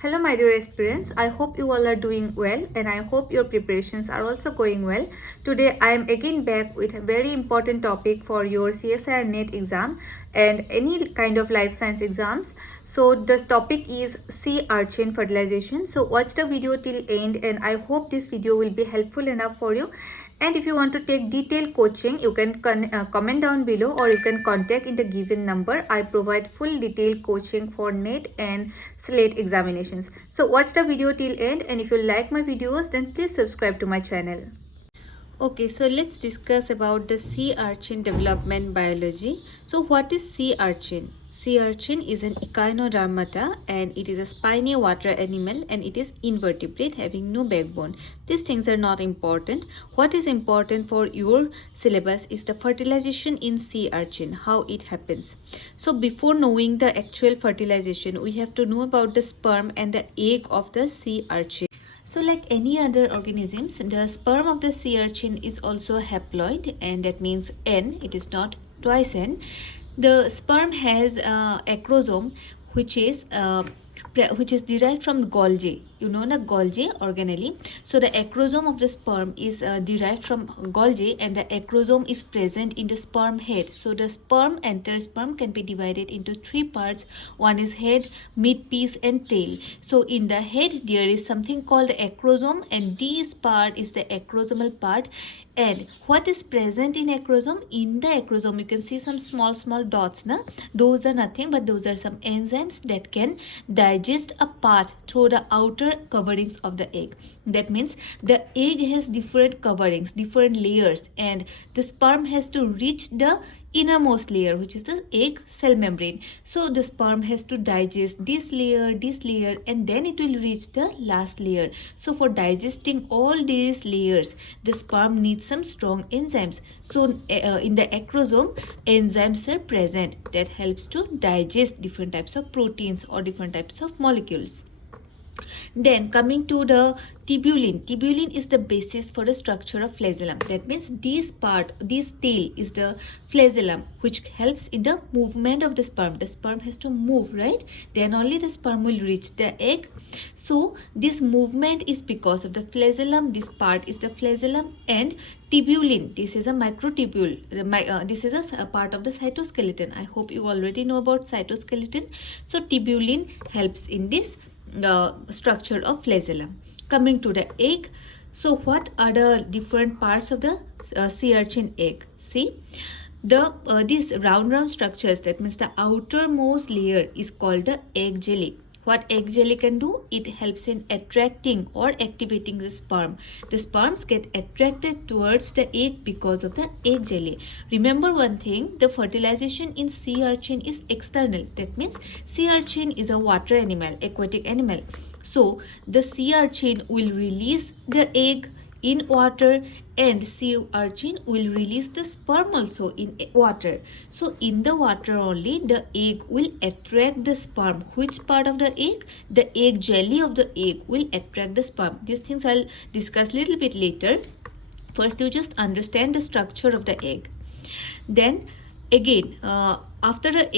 Hello my dear aspirants, I hope you all are doing well and I hope your preparations are also going well. Today I am again back with a very important topic for your CSIR NET exam and any kind of life science exams. So this topic is sea urchin fertilization. So watch the video till end and I hope this video will be helpful enough for you. And if you want to take detailed coaching, you can comment down below or you can contact in the given number. I provide full detailed coaching for NET and SLATE examinations. So watch the video till end, and if you like my videos, then please subscribe to my channel. Okay, so let's discuss about the sea urchin development biology. So what is sea urchin? Sea urchin is an echinodermata and it is a spiny water animal and it is invertebrate having no backbone. These things are not important. What is important for your syllabus is the fertilization in sea urchin, how it happens. So before knowing the actual fertilization, we have to know about the sperm and the egg of the sea urchin. So like any other organisms, the sperm of the sea urchin is also haploid and that means N, it is not twice N. The sperm has acrosome which is derived from Golgi. You know the Golgi organelle. So the acrosome of the sperm is derived from Golgi and the acrosome is present in the sperm head. So the sperm can be divided into three parts. One is head, midpiece and tail. So in the head there is something called acrosome and this part is the acrosomal part. And what is present in acrosome? In the acrosome you can see some small dots. Those are nothing but those are some enzymes that can digest a part through the outer coverings of the egg. That means the egg has different coverings, different layers, and the sperm has to reach the innermost layer, which is the egg cell membrane. So the sperm has to digest this layer, and then it will reach the last layer. So for digesting all these layers, the sperm needs some strong enzymes. So in the acrosome, enzymes are present that helps to digest different types of proteins or different types of molecules. Then coming to the tubulin. Tubulin is the basis for the structure of flagellum. That means this tail is the flagellum which helps in the movement of the sperm. The sperm has to move, right? Then only the sperm will reach the egg. So this movement is because of the flagellum. This part is the flagellum and tubulin. This is a microtubule. This is a part of the cytoskeleton. I hope you already know about cytoskeleton. So tubulin helps in this the structure of flagellum. Coming to the egg, so what are the different parts of the sea urchin egg? See, the these round structures, that means the outermost layer is called the egg jelly. What egg jelly can do? It helps in attracting or activating the sperm. The sperms get attracted towards the egg because of the egg jelly. Remember one thing, the fertilization in sea urchin is external. That means sea urchin is a water animal, aquatic animal. So the sea urchin will release the egg in water and sea urchin will release the sperm also in water. So in the water only the egg will attract the sperm. Which part of the egg? The egg jelly of the egg will attract the sperm. These things I'll discuss little bit later. First you just understand the structure of the egg. Then again after the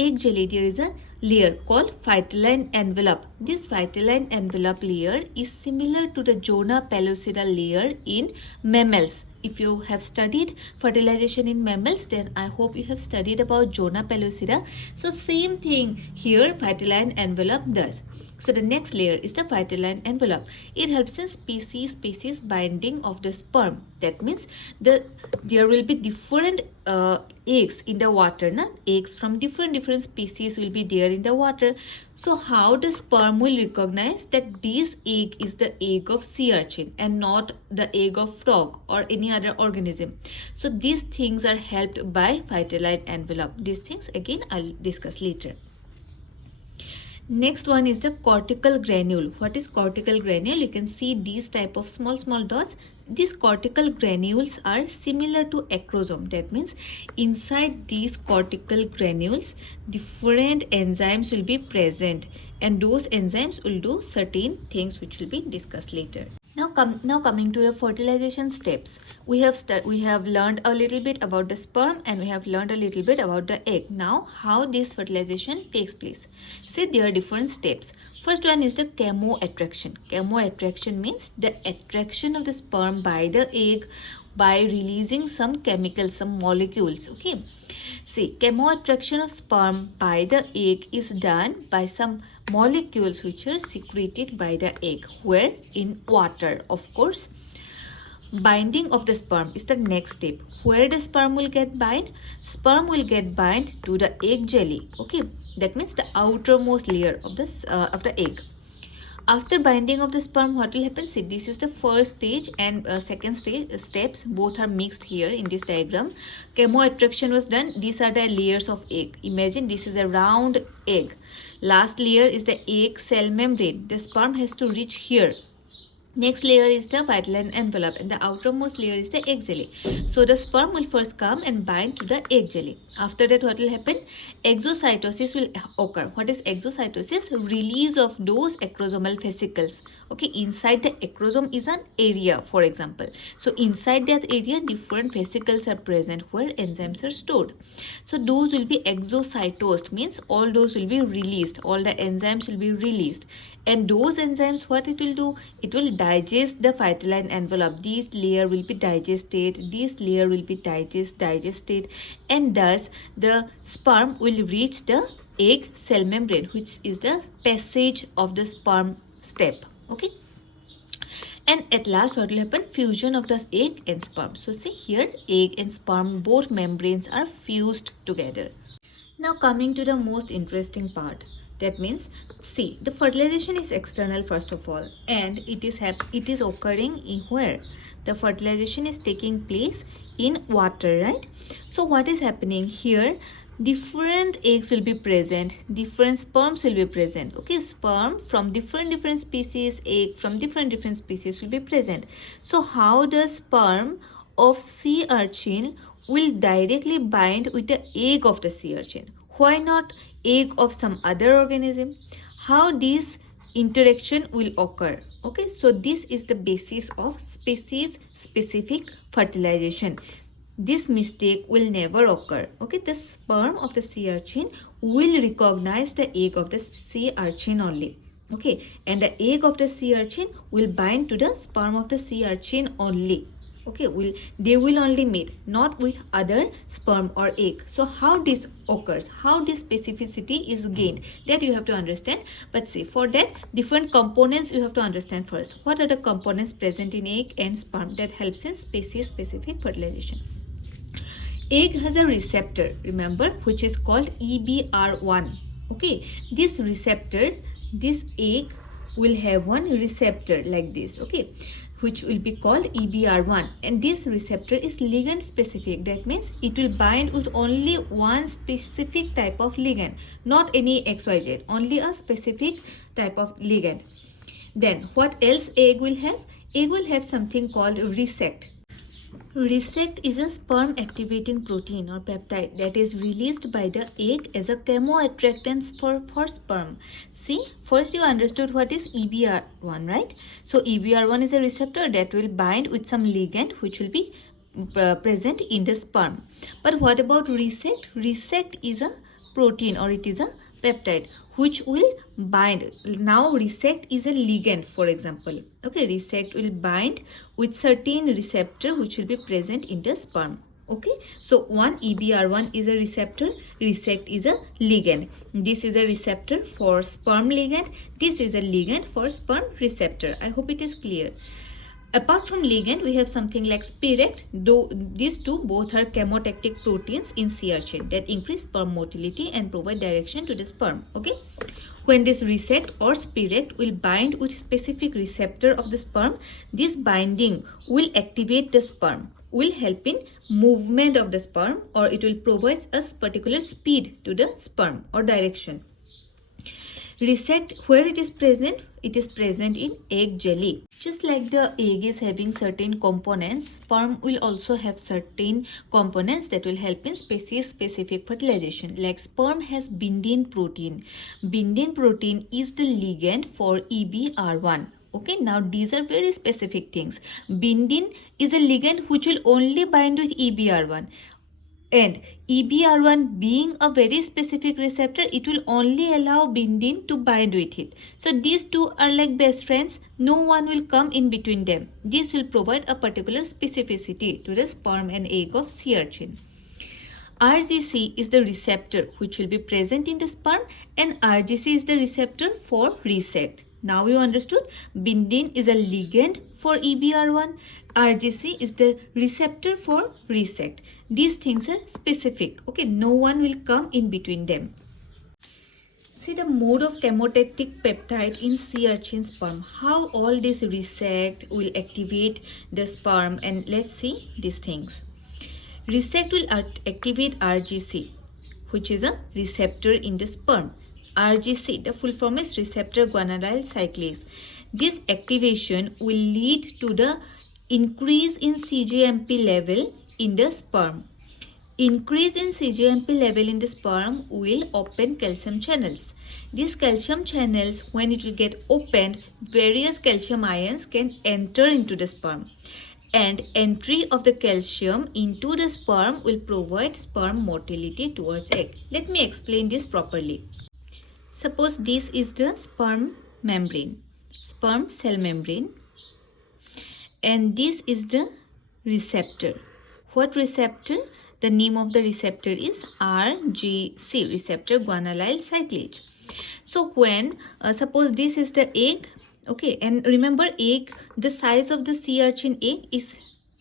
egg jelly there is a layer called phytaline envelope. This phytaline envelope layer is similar to the zona pellucida layer in mammals. If you have studied fertilization in mammals, then I hope you have studied about zona pellucida. So same thing here, phytaline envelope does. So the next layer is the phytaline envelope. It helps in species binding of the sperm. That means there will be different eggs in the water. Eggs from different species will be there in the water. So how the sperm will recognize that this egg is the egg of sea urchin and not the egg of frog or any other organism. So these things are helped by phytaline envelope. These things again I'll discuss later. Next one is the cortical granule. What is cortical granule? You can see these type of small dots. These cortical granules are similar to acrosome. That means inside these cortical granules different enzymes will be present and those enzymes will do certain things which will be discussed later. Now coming to the fertilization steps. We have learned a little bit about the sperm and we have learned a little bit about the egg. Now how this fertilization takes place. See, there are different steps. First one is the chemoattraction. Chemoattraction means the attraction of the sperm by the egg by releasing some chemicals, some molecules. Okay. See, chemoattraction of sperm by the egg is done by some molecules which are secreted by the egg. Where? In water, of course. Binding of the sperm is the next step. Where the sperm will get bind? Sperm will get bind to the egg jelly. Okay, that means the outermost layer of the egg. After binding of the sperm, what will happen? See, this is the first stage and second stage steps. Both are mixed here in this diagram. Chemoattraction was done. These are the layers of egg. Imagine this is a round egg. Last layer is the egg cell membrane. The sperm has to reach here. Next layer is the vitelline envelope and the outermost layer is the egg jelly. So the sperm will first come and bind to the egg jelly. After that, what will happen? Exocytosis will occur. What is exocytosis? Release of those acrosomal vesicles. Okay, inside the acrosome is an area, for example. So inside that area, different vesicles are present where enzymes are stored. So those will be exocytosed, means all those will be released. All the enzymes will be released. And those enzymes, what it will do? It will digest the vitelline envelope. This layer will be digested. This layer will be digested. And thus, the sperm will reach the egg cell membrane, which is the passage of the sperm step. Okay. And at last, what will happen? Fusion of the egg and sperm. So see here, egg and sperm, both membranes are fused together. Now coming to the most interesting part. That means, see, the fertilization is external first of all, and it is occurring in where? The fertilization is taking place in water, right? So what is happening here? Different eggs will be present, different sperms will be present. Okay, sperm from different species, egg from different species will be present. So how the sperm of sea urchin will directly bind with the egg of the sea urchin? Why not egg of some other organism? How this interaction will occur? Okay, so this is the basis of species specific fertilization. This mistake will never occur. Okay, the sperm of the sea urchin will recognize the egg of the sea urchin only. Okay, and the egg of the sea urchin will bind to the sperm of the sea urchin only. Okay, they will only meet, not with other sperm or egg. So how this occurs, how this specificity is gained, that you have to understand. But see, for that, different components you have to understand first. What are the components present in egg and sperm that helps in species specific fertilization? Egg has a receptor, remember, which is called EBR1. Okay, this receptor, this egg will have one receptor like this. Okay, which will be called EBR1, and this receptor is ligand specific. That means it will bind with only one specific type of ligand, not any XYZ, only a specific type of ligand. Then what else egg will have? Egg will have something called resect. Resect is a sperm activating protein or peptide that is released by the egg as a chemoattractant for sperm. See, first you understood what is EBR1, right? So EBR1 is a receptor that will bind with some ligand which will be present in the sperm. But what about resect? Resect is a protein or it is a peptide which will bind. Now resect is a ligand, for example. Okay, resect will bind with certain receptor which will be present in the sperm. Okay, so one EBR1 is a receptor, resect is a ligand. This is a receptor for sperm ligand, this is a ligand for sperm receptor. I hope it is clear. Apart from ligand, we have something like spirect. Though these two both are chemotactic proteins in sea urchin that increase sperm motility and provide direction to the sperm. Okay, when this resect or spirect will bind with specific receptor of the sperm, this binding will activate the sperm, will help in movement of the sperm, or it will provide us particular speed to the sperm or direction. Resect, where it is present? It is present in egg jelly. Just like the egg is having certain components, sperm will also have certain components that will help in species-specific fertilization. Like sperm has bindin protein. Bindin protein is the ligand for EBR1. Okay, now these are very specific things. Bindin is a ligand which will only bind with EBR1. And EBR1 being a very specific receptor, it will only allow bindin to bind with it. So these two are like best friends. No one will come in between them. This will provide a particular specificity to the sperm and egg of sea urchin. RGC is the receptor which will be present in the sperm, and RGC is the receptor for resect. Now you understood, bindin is a ligand for EBR1, RGC is the receptor for resect. These things are specific, okay, no one will come in between them. See the mode of chemotactic peptide in sea urchin sperm, how all this resect will activate the sperm, and let's see these things. Resect will activate RGC, which is a receptor in the sperm. RGC, the full form is receptor guanylyl cyclase. This activation will lead to the increase in cGMP level in the sperm. Increase in cGMP level in the sperm will open calcium channels. These calcium channels, when it will get opened, various calcium ions can enter into the sperm. And entry of the calcium into the sperm will provide sperm motility towards egg. Let me explain this properly. Suppose this is the sperm membrane, sperm cell membrane, and this is the receptor. What receptor? The name of the receptor is RGC, receptor guanylyl cyclase. So when suppose this is the egg, okay, and remember egg, the size of the sea urchin egg is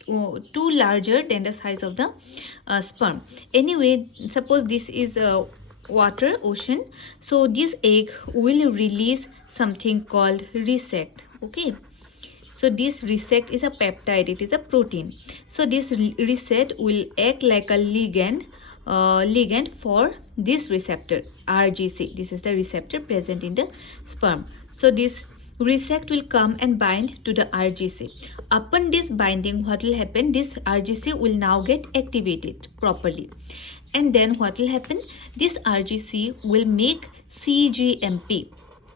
too larger than the size of the sperm. Anyway, suppose this is water, ocean, so this egg will release something called resect, okay. So this resect is a peptide, it is a protein. So this resect will act like a ligand for this receptor RGC. This is the receptor present in the sperm. So this resect will come and bind to the RGC. Upon this binding, what will happen? This RGC will now get activated properly. And then what will happen? This RGC will make cGMP.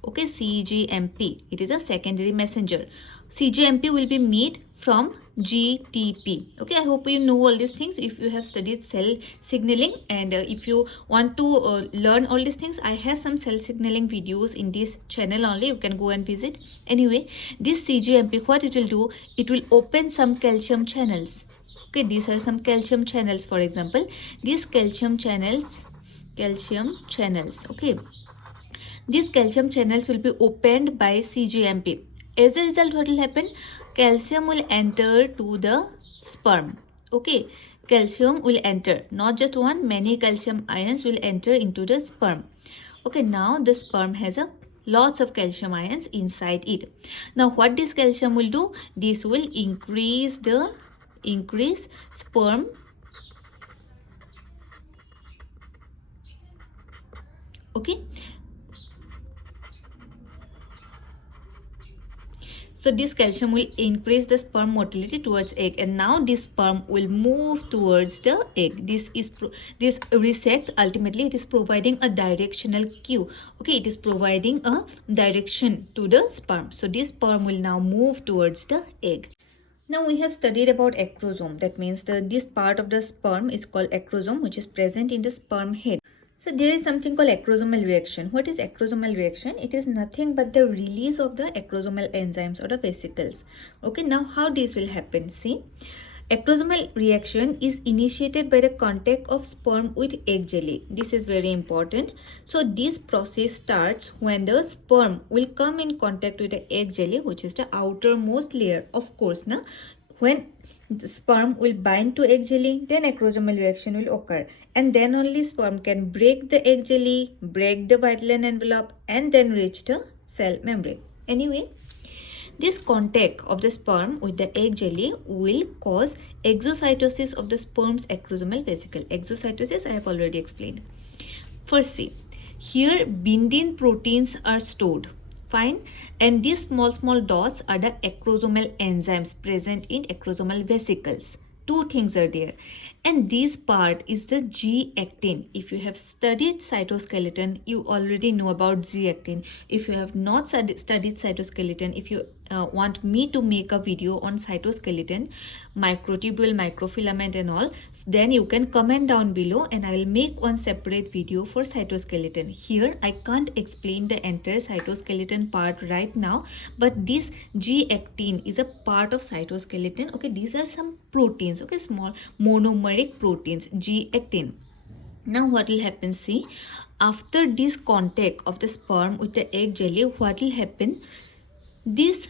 Okay, cGMP. It is a secondary messenger. cGMP will be made from GTP. Okay, I hope you know all these things if you have studied cell signaling, and if you want to learn all these things, I have some cell signaling videos in this channel only, you can go and visit. Anyway, this cGMP, what it will do, it will open some calcium channels. Okay, these are some calcium channels, for example, these calcium channels, okay, these calcium channels will be opened by cGMP. As a result, what will happen? Calcium will enter to the sperm. Okay, calcium will enter, not just one, many calcium ions will enter into the sperm. Okay, now the sperm has a lots of calcium ions inside it. Now what this calcium will do? This will increase sperm okay. So this calcium will increase the sperm motility towards egg, and now this sperm will move towards the egg. This resect, ultimately it is providing a directional cue. Okay, it is providing a direction to the sperm. So this sperm will now move towards the egg. Now we have studied about acrosome. That means this part of the sperm is called acrosome, which is present in the sperm head. So there is something called acrosomal reaction. What is acrosomal reaction? It is nothing but the release of the acrosomal enzymes or the vesicles. Okay, now how this will happen? See, acrosomal reaction is initiated by the contact of sperm with egg jelly. This is very important. So this process starts when the sperm will come in contact with the egg jelly, which is the outermost layer. Of course, na, when the sperm will bind to egg jelly, then acrosomal reaction will occur, and then only sperm can break the egg jelly, break the vitelline envelope, and then reach the cell membrane. Anyway, this contact of the sperm with the egg jelly will cause exocytosis of the sperm's acrosomal vesicle. Exocytosis I have already explained. First, see, here bindin proteins are stored. Fine, and these small dots are the acrosomal enzymes present in acrosomal vesicles. Two things are there, and this part is the G-actin. If you have studied cytoskeleton, you already know about G-actin. If you have not studied cytoskeleton, if you want me to make a video on cytoskeleton, microtubule, microfilament and all, so then you can comment down below and I will make one separate video for cytoskeleton. Here I can't explain the entire cytoskeleton part right now, but this G-actin is a part of cytoskeleton. Okay, these are some proteins, okay, small monomeric proteins, G-actin. Now what will happen, see, after this contact of the sperm with the egg jelly, what will happen, this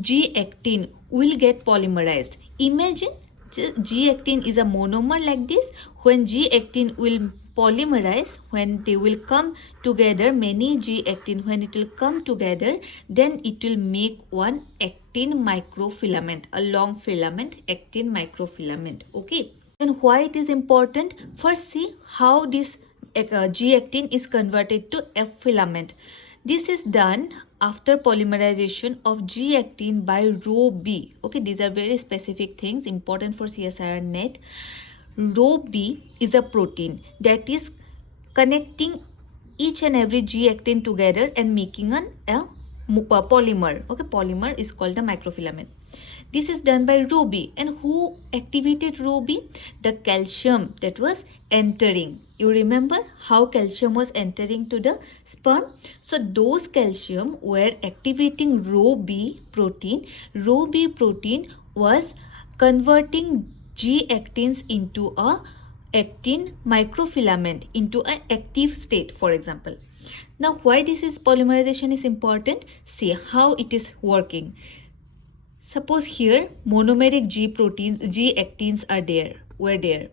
G-actin will get polymerized. Imagine G-actin is a monomer like this. When G-actin will polymerize, when they will come together, many G-actin, when it will come together, then it will make one actin microfilament, a long filament, actin microfilament. Okay, and why it is important? First, see how this G-actin is converted to F filament. This is done after polymerization of G-actin by rho B. Okay, these are very specific things important for CSIR net. Rho B is a protein that is connecting each and every G-actin together and making a polymer. Okay, polymer is called a microfilament. This is done by rho B. And who activated rho B? The calcium that was entering. You remember how calcium was entering to the sperm? So those calcium were activating rho B protein. Rho B protein was converting G-actins into a actin microfilament, into an active state, for example. Now why this is polymerization is important? See how it is working. Suppose here monomeric G-actins are there, were there.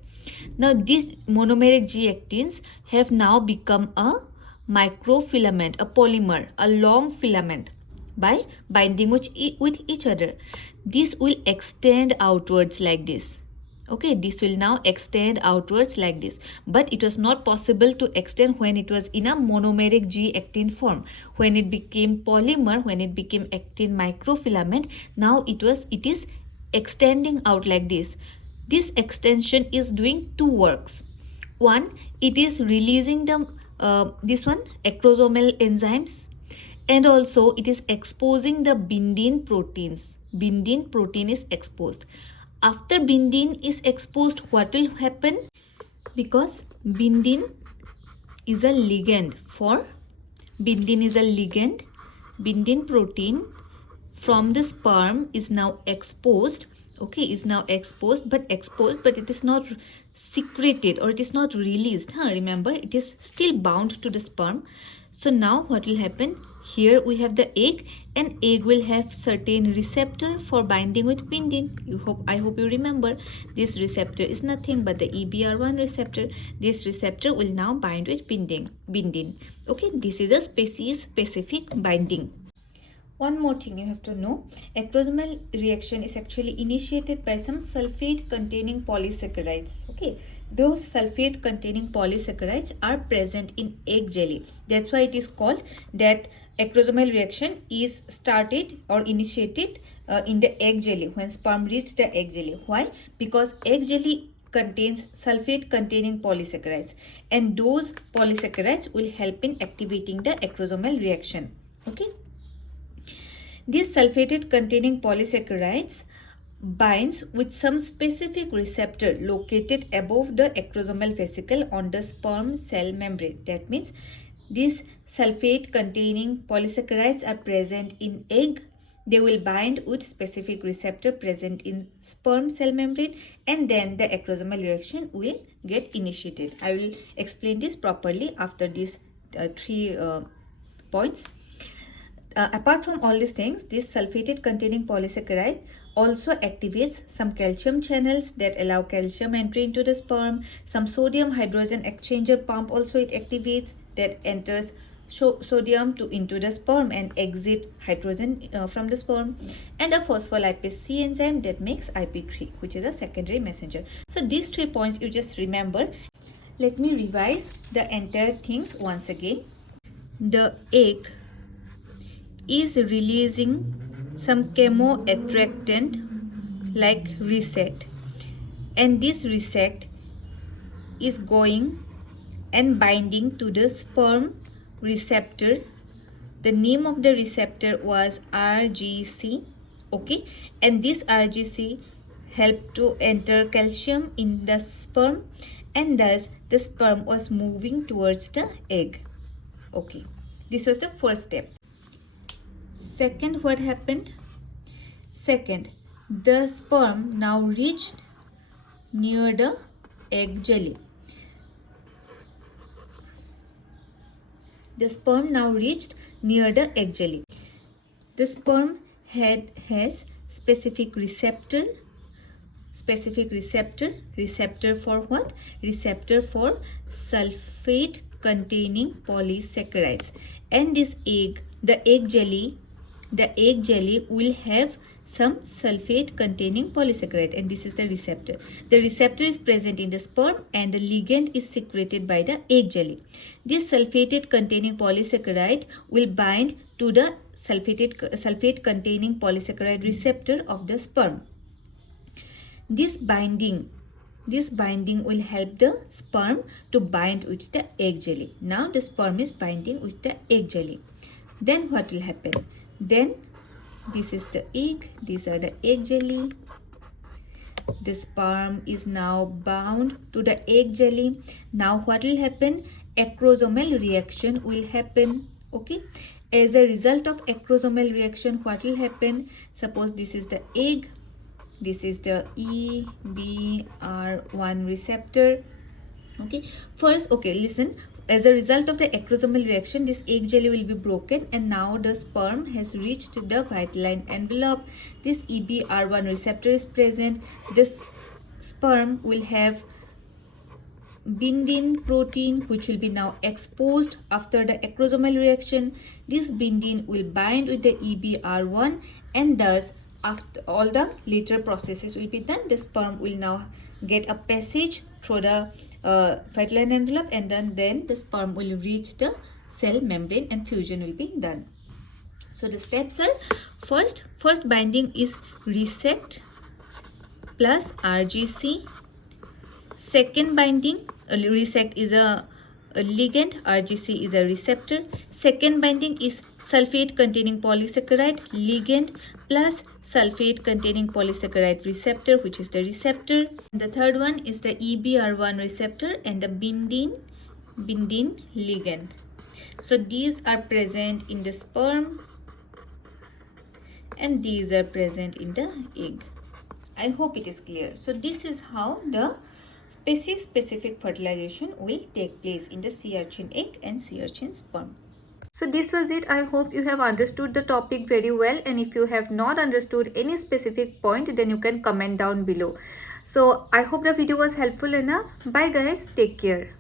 Now these monomeric G-actins have now become a microfilament, a polymer, a long filament by binding with each other. This will extend outwards like this. Okay, this will now extend outwards like this, but it was not possible to extend when it was in a monomeric G-actin form. When it became polymer, when it became actin microfilament, now it is extending out like this. This extension is doing two works. One, it is releasing the this one acrosomal enzymes, and also it is exposing the bindin proteins. Bindin protein is exposed. After bindin is exposed, what will happen? Because bindin is a ligand for bindin protein from the sperm is now exposed. Okay, is now exposed, but it is not secreted or it is not released. Remember, it is still bound to the sperm. So now what will happen? Here we have the egg, and egg will have certain receptor for binding with bindin. I hope you remember. This receptor is nothing but the EBR1 receptor. This receptor will now bind with bindin. Okay, this is a species specific binding. One more thing you have to know, acrosomal reaction is actually initiated by some sulfate containing polysaccharides. Okay, those sulfate containing polysaccharides are present in egg jelly. That's why it is called that acrosomal reaction is started or initiated in the egg jelly, when sperm reaches the egg jelly. Why? Because egg jelly contains sulfate containing polysaccharides, and those polysaccharides will help in activating the acrosomal reaction. Okay. These sulfated containing polysaccharides binds with some specific receptor located above the acrosomal vesicle on the sperm cell membrane. That means these sulfate containing polysaccharides are present in egg. They will bind with specific receptor present in sperm cell membrane, and then the acrosomal reaction will get initiated. I will explain this properly after these three points. Apart from all these things, this sulfated containing polysaccharide also activates some calcium channels that allow calcium entry into the sperm. Some sodium hydrogen exchanger pump also it activates, that enters sodium into the sperm and exit hydrogen from the sperm, and a phospholipase C enzyme that makes IP3, which is a secondary messenger. So these 3 points you just remember. Let me revise the entire things once again. The egg is releasing some chemoattractant like reset. and this resect is going and binding to the sperm receptor. The name of the receptor was RGC, okay, and this RGC helped to enter calcium in the sperm, and thus the sperm was moving towards the egg. Okay, this was the first step. Second, what happened? Second, the sperm now reached near the egg jelly. The sperm now reached near the egg jelly. The sperm has specific receptor for what? Receptor for sulfate containing polysaccharides, and this egg, the egg jelly will have some sulfate containing polysaccharide, and this is the receptor. The receptor is present in the sperm and the ligand is secreted by the egg jelly. This sulfate containing polysaccharide will bind to the sulfate containing polysaccharide receptor of the sperm. This binding will help the sperm to bind with the egg jelly. Now the sperm is binding with the egg jelly. Then what will happen? Then this is the egg, these are the egg jelly. The sperm is now bound to the egg jelly. Now what will happen? Acrosomal reaction will happen. Okay, as a result of acrosomal reaction, what will happen? Suppose this is the egg, this is the EBR1 receptor. Okay, first, okay, listen. As a result of the acrosomal reaction, this egg jelly will be broken, and now the sperm has reached the vitelline envelope. This EBR1 receptor is present. This sperm will have bindin protein, which will be now exposed after the acrosomal reaction. This bindin will bind with the EBR1, and thus after all the later processes will be done, the sperm will now get a passage through the vitelline envelope, and then the sperm will reach the cell membrane and fusion will be done. So the steps are: first binding is resect plus RGC. Second binding, resect is a ligand, RGC is a receptor. Second binding is sulfate containing polysaccharide ligand plus sulfate containing polysaccharide receptor, which is the receptor. The third one is the EBR1 receptor and the bindin ligand. So these are present in the sperm and these are present in the egg. I hope it is clear. So this is how the species-specific fertilization will take place in the sea urchin egg and sea urchin sperm. So this was it. I hope you have understood the topic very well, and if you have not understood any specific point, then you can comment down below. So I hope the video was helpful enough. Bye guys, take care.